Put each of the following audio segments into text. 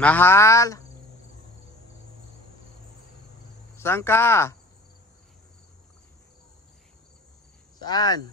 Mahal? Saan ka? Saan?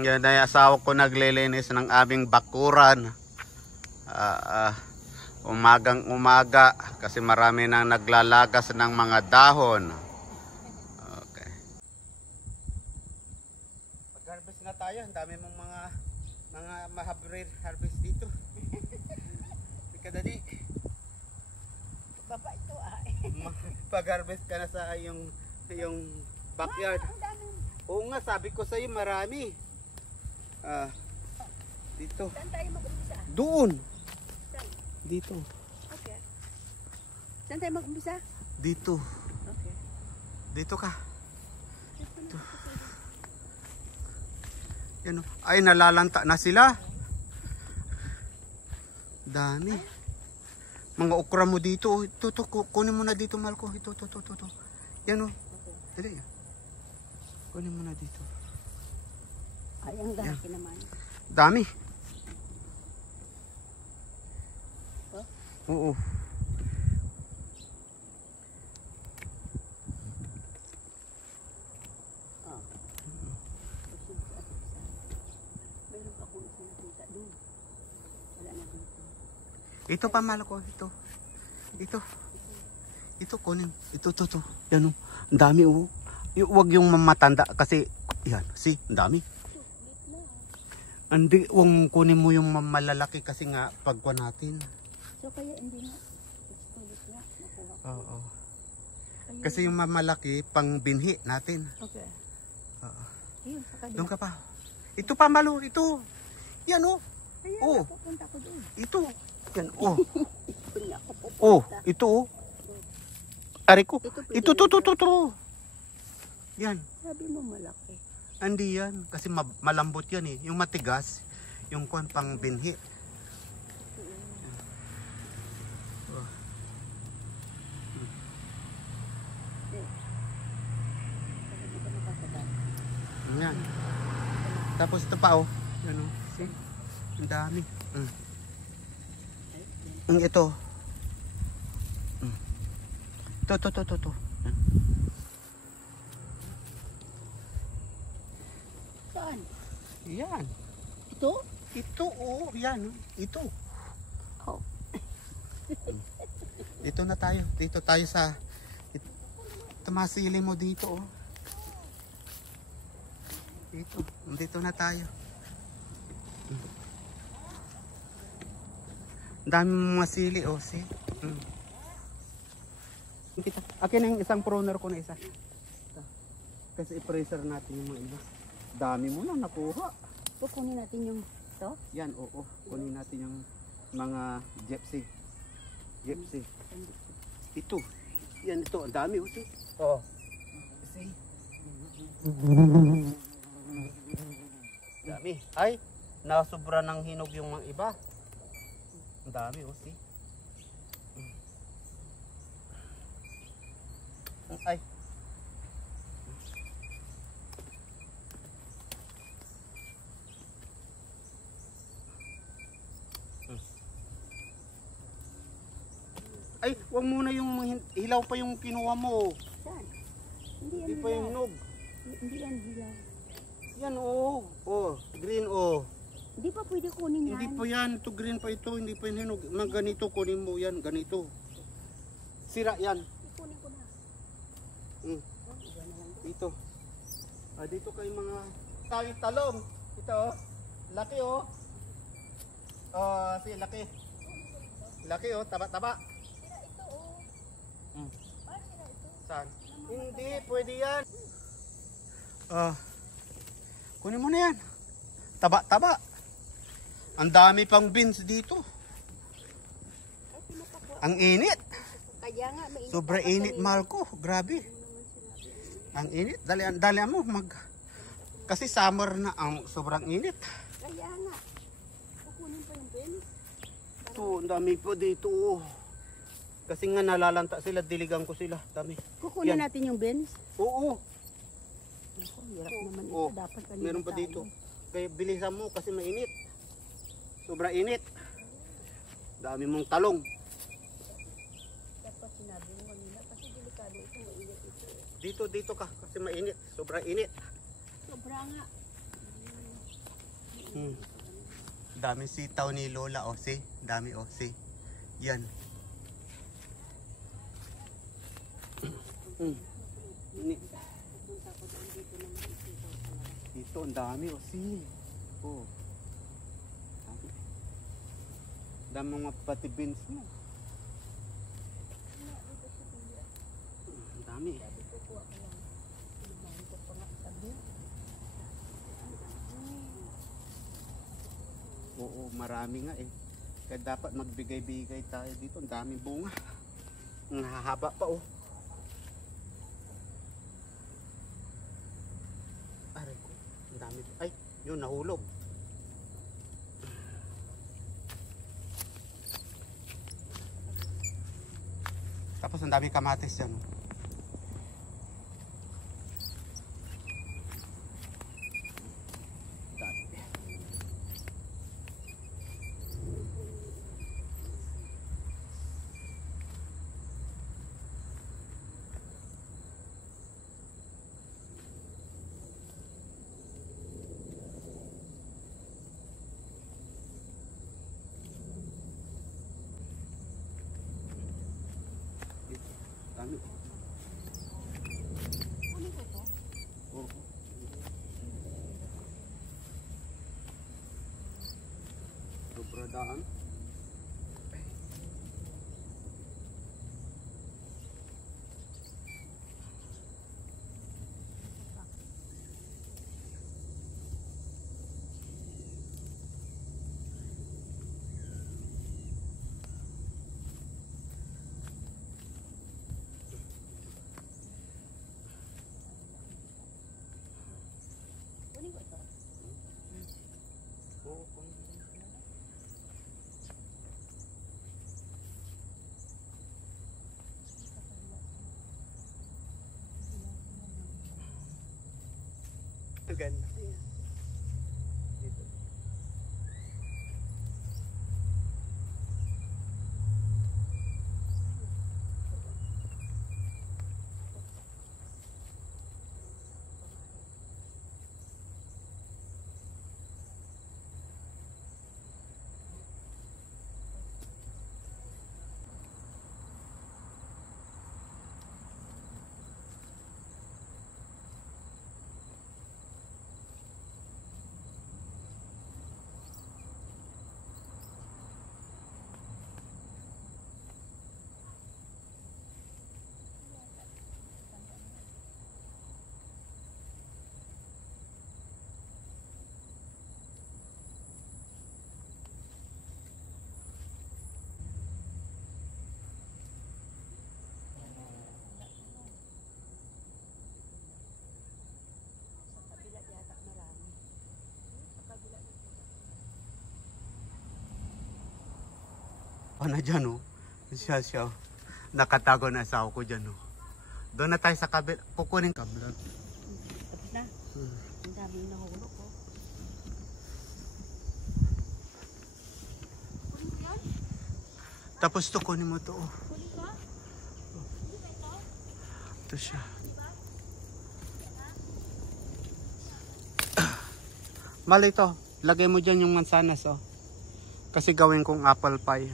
Yan ay asawa ko naglilinis ng aming bakuran. Umagang umaga kasi marami nang naglalagas ng mga dahon. Okay. Mag-harvest na tayo. Ang dami mong mga mahabrir harvest dito. Ika dali. Baba ito Pag-harvest ka na sa yung backyard. Oo nga, sabi ko sa iyo marami. Dito. Saan tayo mag-umpisa? Doon. Saan? Dito. Okay. Saan tayo mag-umpisa? Dito. Okay. Dito ka. Dito. Yan o. Ay, nalalanta na sila. Dami. Mga okra mo dito. Ito, kunin mo na dito, Malco. Ito. Yan o. Dali. Kunin mo na dito. Ay, ang laki naman. Dami. Huh? Oo. Meron pa akong isang nakita doon. Wala na dito. Ito pa, Malco. Ito, kunin. Ito. Yan o. Ang dami o. Huwag yung mamatanda kasi, yan. See, ang dami. Hindi, huwag kunin mo yung malalaki kasi nga pagkuha natin. So kaya hindi nga. It's too late nga. Nakuha ko. Oo. Kasi yung mamalaki, pang binhi natin. Okay. Oo. Ayun, sa kabila. Doon ka pa. Ito pa, Malu. Ito. Yan o. Ayan, Oh. pupunta ko doon. Ito. Yan o. Doon ako pupunta. Oh, ito o. Ari ko. Ito, Ito. Yan. Sabi mo malaki. Hindi yan. Kasi malambot yan eh. Yung matigas, yung kuwan pang binhi. Oh. Yan. Tapos ito pa oh. Yan oh. See? Ang dami. Ito. Ito. Saan? Yan. Ito? Ito oh. Yan. Ito. Oh. Dito na tayo. Dito tayo sa tumasili mo dito oh. Dito na tayo. Ang dami mga sili oh. See? Akin ang isang pruner ko na isa. Kasi i-freezer natin yung mga iba. Dami mo lang nakuha. Kukunin natin yung ito? Yan, oo. Kunin natin yung mga gypsy. Ito. Yan ito. Ang dami. See? Oo. See? Dami. Ay, nasobra ng hinog yung mga iba. Ang dami. See? Ay. Ay, wag muna yung hilaw pa yung kinuha mo. Saan? Hindi pa yung hinog. Hindi yan hilaw. Yan oh. Oh, green oh. Hindi pa pwede kunin yan. Hindi pa yan. Ito green pa ito. Hindi pa yung hinog. Mga ganito kunin mo yan. Ganito. Sira yan. Kunin ko na. Dito. Dito kayo mga talong. Ito oh. Laki oh. Oh, si laki. Laki oh, taba-taba. Sira ito oh. Paano sira ito? Saan? Hindi, pwede yan. Kunin mo na yan. Taba-taba. Ang dami pang beans dito. Ang init. Kaya nga, mainit. Sobra init, Malco. Grabe. Ang init. Dali mo kasi summer na ang sobrang init. Kaya nga. Kukunin pa yung beans. Ito, ang dami po dito. Kasi nga nalalanta sila, diligan ko sila. Dami. Kukunin Yan. natin yung beans. Oo. Ako, hirap naman ito. Oo. Dapat kanina Meron pa tayo. dito. Kaya bilisan mo kasi mainit. Sobra init. Dami mong talong. Dapat sinabi mo kanina kasi delikado ito. Mainit ito. Dito ka kasi mainit. Sobra init. Sobra nga. Dami sitaw ni Lola. O, see? Dami, o, see? Yan. Pupunta ko doon dito naman ito talaga. Dito, ang dami, o, see? Oh. Dami. Dami mga pati beans mo. Ang dami. Sabi ko, kuha ko lang. Sinabahan ko pa nga sabi. Oo, marami nga eh. Kaya dapat magbigay-bigay tayo dito. Ang daming bunga. Ang hahaba pa oh. Aray ko. Ang dami. Ay, yun nahulog. Tapos ang dami kamatis yan. Dami. Ano ko to? Oo. Sobra daan. Kunin ko to. Oo. Ganda. Dito. Sa kabila yata marami. Sa kabila dito. Ano dyan oh? Siya. Nakatago na asawa ko dyan oh. Doon na tayo sa kabila. Kukunin ka vlog. Tapos na. Ang daming nahulog ko. Kunin mo yan? Tapos to kunin mo to oh. Kunin ko? Hindi ba ito? Ito siya. Mali to. Lagay mo dyan yung mansanas oh. Kasi gawin kong apple pie.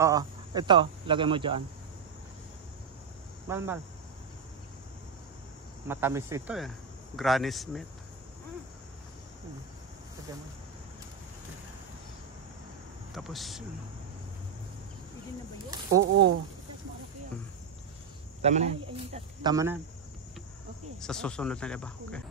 Oo. Ito. Lagay mo dyan. Mal. Matamis ito eh. Granny Smith. Lagay mo. Tapos Pwede na ba yun? oo. Tapos malaki yan. Tama na. Ay, ayun tatlo. Tama na. Okay. Sa susunod na diba? Okay.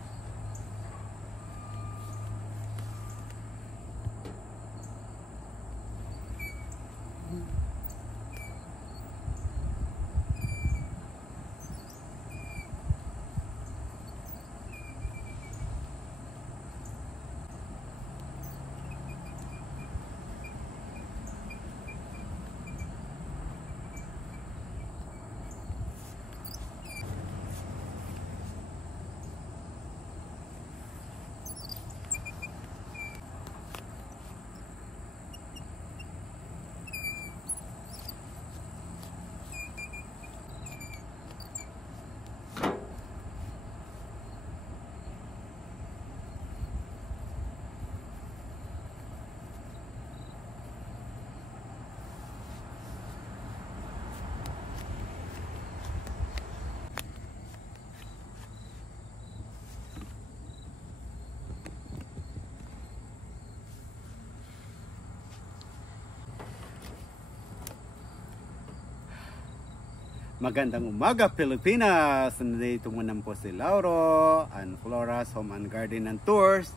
Magandang umaga Pilipinas! Nandito muna po si Lauro and Flora's Home and Garden and Tours.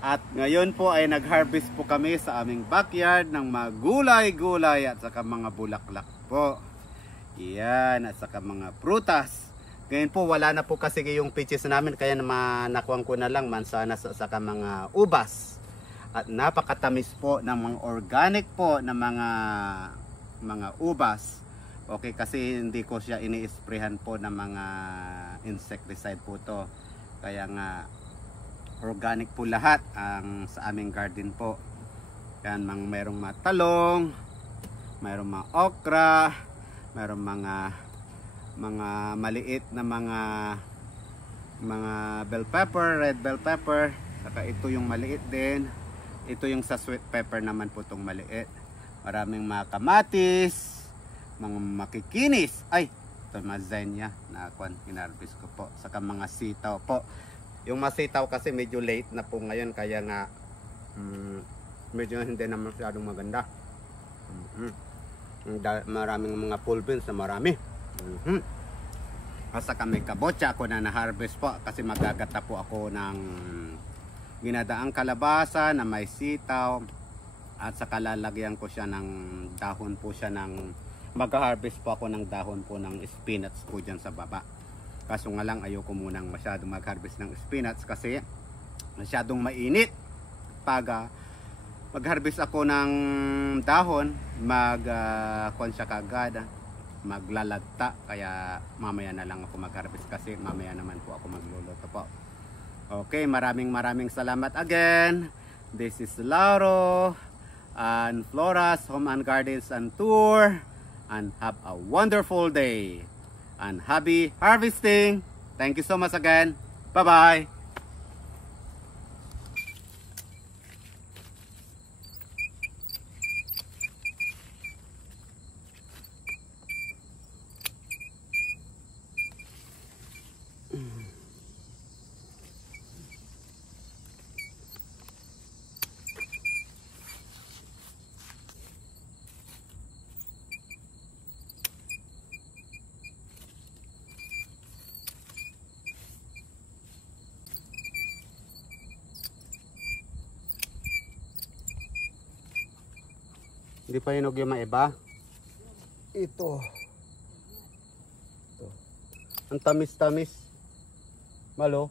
At ngayon po ay nag-harvest po kami sa aming backyard ng mga gulay-gulay at saka mga bulaklak po. Yan, at saka mga prutas. Ngayon po wala na po kasi yung peaches namin, kaya nakuha ko na lang mansanas at saka mga ubas. At napakatamis po ng mga organic po na mga ubas. Okay, kasi hindi ko siya ini-sprayhan po ng mga insecticide po to. Kaya nga organic po lahat ang sa aming garden po. Yan, mayroong mga talong, mayroong mga okra, mayroong mga maliit na mga bell pepper, red bell pepper. Saka ito yung maliit din. Ito yung sa sweet pepper naman po itong maliit. Maraming mga kamatis, mga makikinis, ay ito mazenia na kinarbis ko po, saka mga sitaw po. Yung masitaw kasi medyo late na po ngayon, kaya nga medyo hindi na masyadong maganda. Maraming mga pulbins na marami. At saka may kabotsa ako na na-harvest po, kasi magagata po ako ng ginadaang kalabasa na may sitaw, at saka lalagyan ko siya ng dahon po siya ng mag-harvest po ako ng dahon po ng spinach po dyan sa baba. Kaso nga lang ayoko munang masyadong mag-harvest ng spinach kasi masyadong mainit. Pag mag-harvest ako ng dahon, kuwan siya kagad, maglalagta. Kaya mamaya na lang ako mag-harvest kasi mamaya naman po ako magluluto po. Okay, maraming salamat again. This is Lauro and Flora's Home and Gardens and Tour. And have a wonderful day and happy harvesting. Thank you so much again. Bye bye. Hindi pa hinog yung maiba. Ito. Ang tamis-tamis. Malo.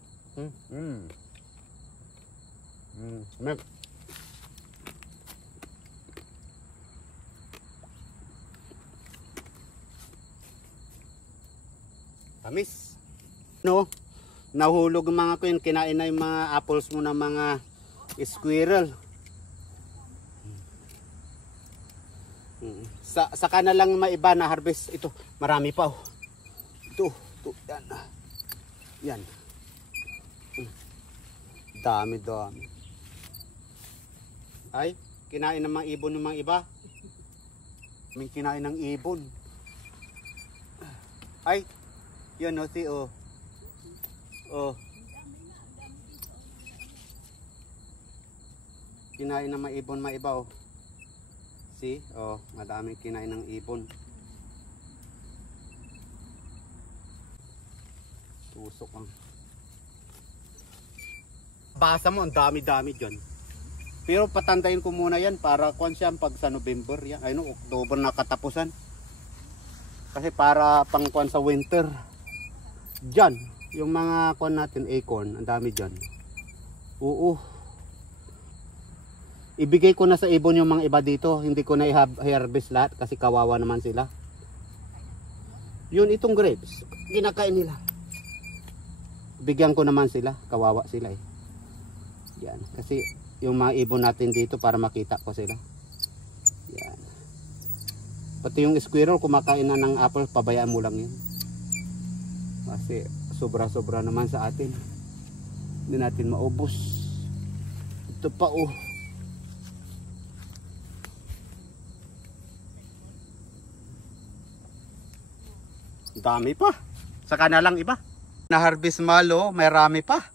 Tamis. No? Nahulog ang mga queen. Kinain na yung mga apples mo ng mga squirrel. Saka na lang maiba na harvest. Ito, marami pa oh. Ito, yan. Yan. Dami. Ay, kinain ng mga ibon ng mga iba. May kinain ng ibon. Ay, yun oh, oh. Kinain ng mga ibon, mga iba oh. See? Oh, madaming kinain ng ibon. Tusok ang. Basa mo, ang dami-dami dyan. Pero patantayin ko muna yan para kuwan siya pag sa November. Yan. Ay no, October na katapusan. Kasi para pang kuwan sa winter. Dyan, yung mga kuwan natin, acorn, ang dami dyan. Oo. Ibigay ko na sa ibon yung mga iba dito. Hindi ko na i-harvest lahat kasi kawawa naman sila. Yun, itong grapes, kinakain nila. Bigyan ko naman sila. Kawawa sila eh. Yan. Kasi yung mga ibon natin dito para makita ko sila. Yan. Pati yung squirrel kumakain na ng apple, pabayaan mo lang yun. Kasi sobra-sobra naman sa atin. Hindi natin maubos. Ito pa oh. Dami pa. Saka na lang iba. Na-harvest malo, may rami pa.